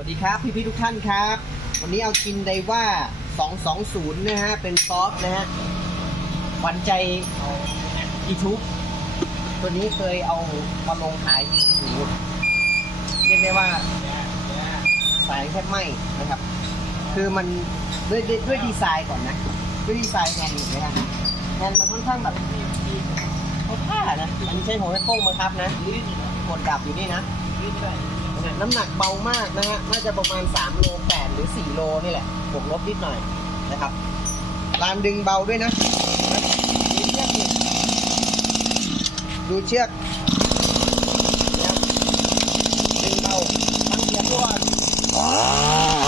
วัสดีครับพี่พี่ทุกท่านครับ วันนี้เอาชินไดว่า 220 นะฮะ เป็นซอฟนะฮะหวันใจยูทูบตัวนี้เคยเอามาลงขายที่หูเรียกได้ว่าสายแทบไหมนะครับ คือมันด้วยด้วยดีไซน์ก่อนนะ ด้วยดีไซน์แฮนด์นไหมฮะแฮนด์มันค่อนข้างแบบเขาท่นะ มันไม่ใช่หัวแม่โป้งบังคับนะกดดับอยู่นี่นะ น้ำหนักเบามากนะฮะ น่าจะประมาณ3โล8หรือ 4 โลนี่แหละบวกลบนิดหน่อยนะครับลานดึงเบาด้วยนะ ดูเชือกดิดูเชือกนะดึงเบาตั้งเสียงก่อนอะ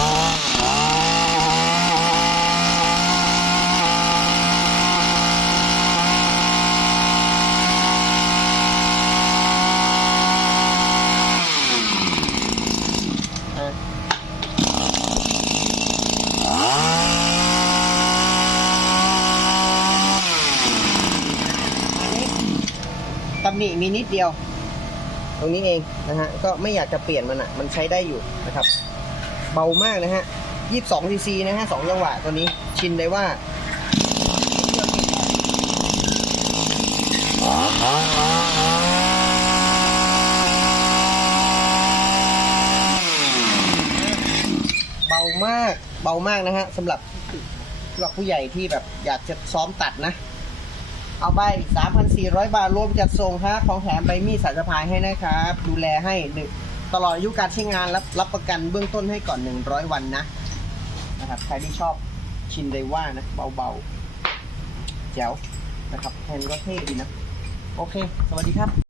ตำหนิมีนิดเดียว ตรงนี้เองนะฮะก็ไม่อยากจะเปลี่ยนมันอะ มันใช้ได้อยู่นะครับ เบามากนะฮะ22ซีซีนะฮะสองจังหวะตัวนี้ชินได้ว่าเบามากเบามากนะฮะสำหรับสำหรับผู้ใหญ่ที่แบบอยากจะซ้อมตัดนะ เอาไป 3,400 บาทรวมจัดส่งครับของแถมใบมีดสายสะพายให้นะครับ ดูแลให้หนึ่งตลอดอายุการใช้งานรับรับประกันเบื้องต้นให้ก่อน 100 วันนะนะครับใครที่ชอบชินไดว่านะ เบาๆ แจ๋วนะครับแทนก็เท่ดีนะ โอเค สวัสดีครับ